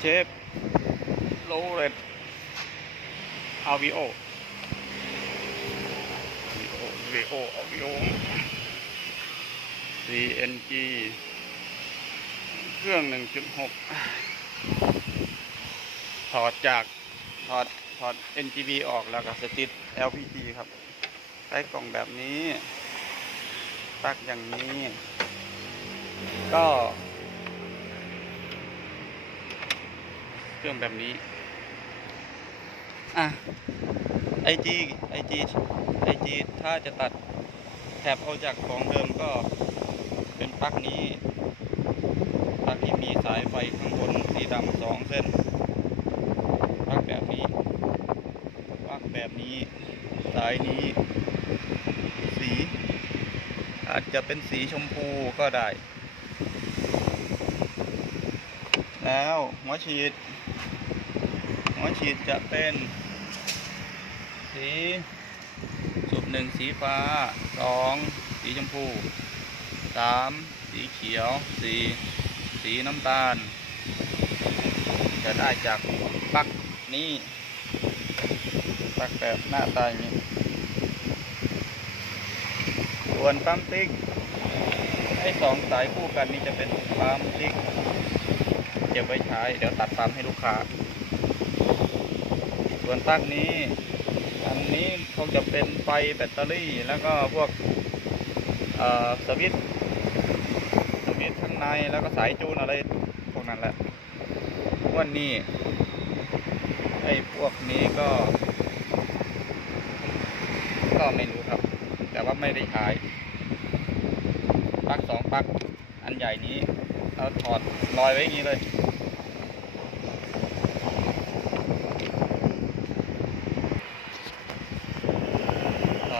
เชฟโรเลตอาวิโอวิโออาวิโอ CNG เครื่อง 1.6 ถอดจากถอดถอด NGV ออกแล้วก็สติด LPG ครับ ใช้กล่องแบบนี้ปลักอย่างนี้ ก็ เครื่องแบบนี้ อะ IG IG IG ถ้าจะตัดแถบเอาจากของเดิมก็เป็นปลั๊กนี้ปลั๊กที่มีสายไฟข้างบนสีดำสองเส้นปลั๊กแบบนี้ปลั๊กแบบนี้ สายนี้ สี อาจจะเป็นสีชมพูก็ได้ แล้วหัวฉีด หัวฉีดจะเป็นสีสูบหนึ่งสีฟ้าสองสีชมพูสามสีเขียวสี่สีน้ำตาล จะได้จากปลั๊กนี้ปลั๊กแบบหน้าตาอย่างนี้ส่วนปั๊มติ๊กไอ้สองสายคู่กันนี้จะเป็นปั๊มติ๊กเก็บไว้ใช้ เดี๋ยวตัดปั๊มให้ลูกค้า วนปลั๊กนี้ อันนี้คงจะเป็นไฟแบตเตอรี่ แล้วก็พวกสวิตช์สวิตข้างในแล้วก็สายจูนอะไรพวกนั้นแหละวันนี้ไอ้พวกนี้ก็ ก็ไม่รู้ครับ แต่ว่าไม่ได้ขายปลั๊กสองปลั๊กอันใหญ่นี้เราถอดลอยไว้อย่างนี้เลย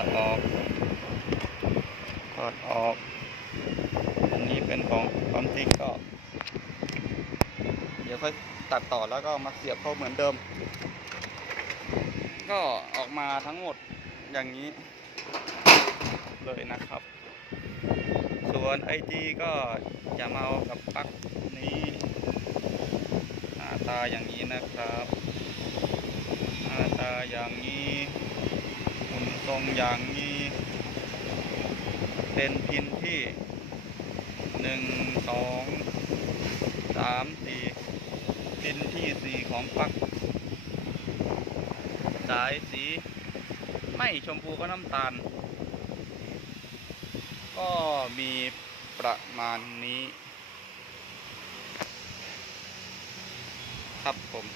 อดออกถอดออก อันนี้เป็นของปั๊มติ๊กก็ เดี๋ยวค่อยตัดต่อแล้วก็มาเสียบเข้าเหมือนเดิม ก็ออกมาทั้งหมดอย่างนี้เลยนะครับ ส่วนไอจีก็จะมาเอากับปลั๊กนี้หน้าตาอย่างนี้นะครับหน้าตาอย่างนี้ ทรงอย่างนี้เป็นพินที่หนึ่งสองสามสี่พินที่สี่ของปัก สายสี ไม่ชมพูก็น้ำตาล ก็มีประมาณนี้ ครับผม